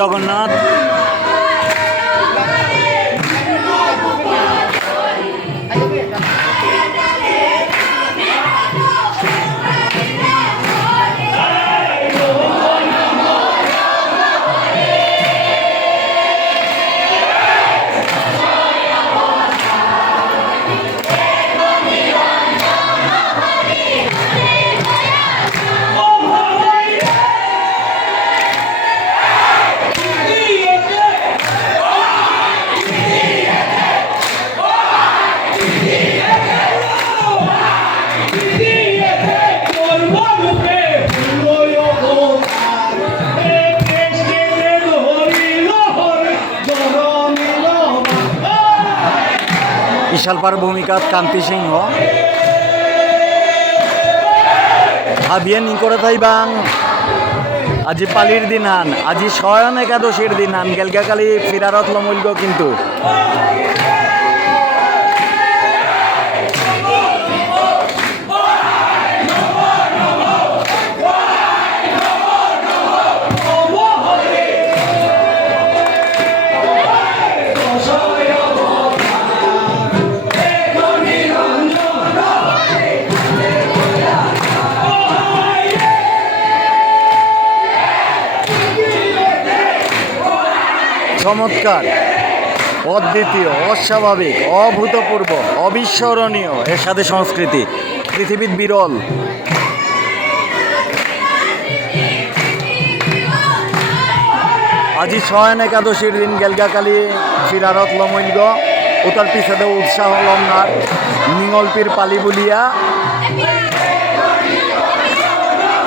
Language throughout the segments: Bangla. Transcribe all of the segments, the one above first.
জগন্নাথ। বিশালপার ভূমিকাত কান্তি সিংহ আবিয়ে নি করে থাইবাং আজি পালির দিন হান আজি শয়ন একাদশীর দিন হান গেলগাকালি ফিরারত লমূল্য কিন্তু চমৎকার, অদ্বিতীয়, অস্বাভাবিক, অভূতপূর্ব, অবিস্মরণীয়, এর সাথে সংস্কৃতি পৃথিবীর বিরল। আজি শয়ন একাদশীর দিন গেলগাকালি ফিরারত লমৈল্য উতার পিছাদে উৎসাহ লমনার নিঙলপির পালি বুলিয়া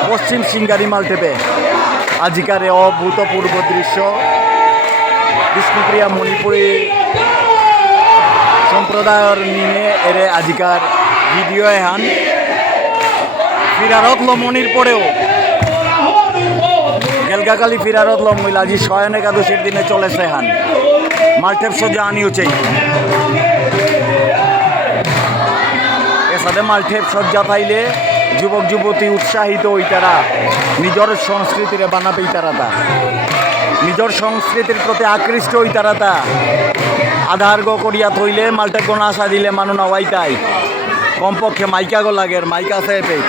পশ্চিম সিঙ্গারি মালটেপে আজিকার অভূতপূর্ব দৃশ্য বিষ্ণুপ্রিয়া মণিপুরী সম্প্রদায়ের নিয়ে এরে আজিকার ভিডিও এহান ফিরারত লমনির পরেও গেলগাকালি ফিরারত লমইল আজি শয়ন একাদশীর দিনে চলেছে হান মাল্টেপ সজ্জা আনিও চাই এর সাথে মাল্টেপ সজ্জা পাইলে যুবক যুবতী উৎসাহিত হই তারা নিজের সংস্কৃতিরে বানাবেই তারা তা নিজের সংস্কৃতির প্রতি আকৃষ্ট হই তারা তা আধার গো করিয়া থইলে মাল্টে গোনা আসা দিলে মানু না ওয়াইতাই কমপক্ষে মাইকা গো লাগের মাইকা আছে পেই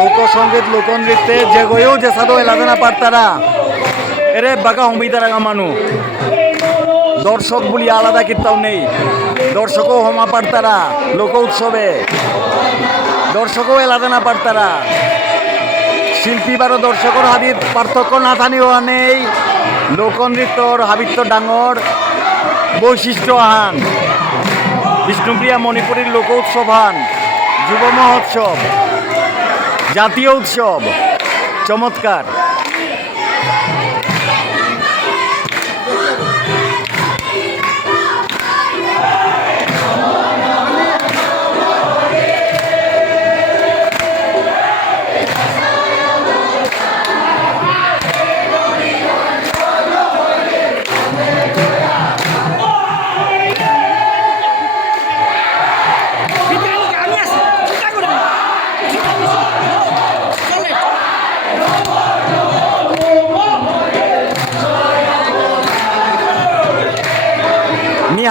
লোকসঙ্গীত লোকনৃত্যে যে গয়েও যে সাদো এলাদে না পারতারা এরে বাঁকা হম্বি তারা মানু দর্শক বলি আলাদা কীর্তাও নেই দর্শকও হমা পারতারা লোক উৎসবে দর্শকও এলাদে না পারতারা শিল্পী বারো দর্শকর হাবিত পার্থক্য না থানিও নেই লোকনৃত্যর হাবিত্য ডাঙর বৈশিষ্ট্য আহান বিষ্ণুপ্রিয়া মণিপুরীর লোক উৎসব হান যুব মহোৎসব জাতীয় উৎসব চমৎকার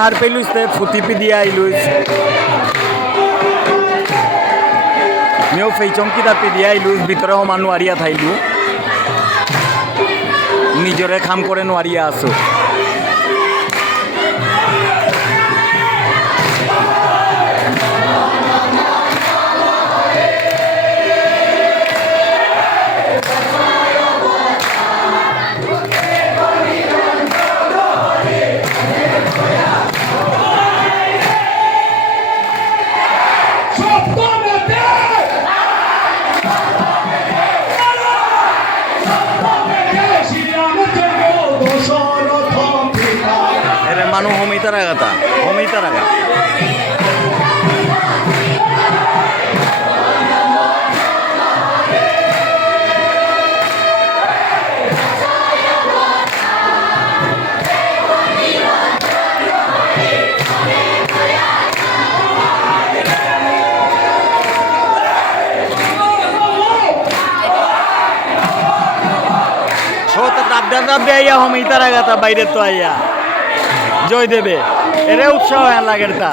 হার পেলুস ফুটিপি দিয়া আইলুস মেও ফেইচমকি দাপি দিয়া আইলুস ভিতরে মানু আরিয়া থাইলু নিজরে খাম করে নোয়ারিয়া আসো Solo manu homitara gata. Homitara gata. দাবদে আইয়া হমিতারা গাতা বাইরে তো আইয়া জয় দেবে এরে উৎসাহ লাগের তা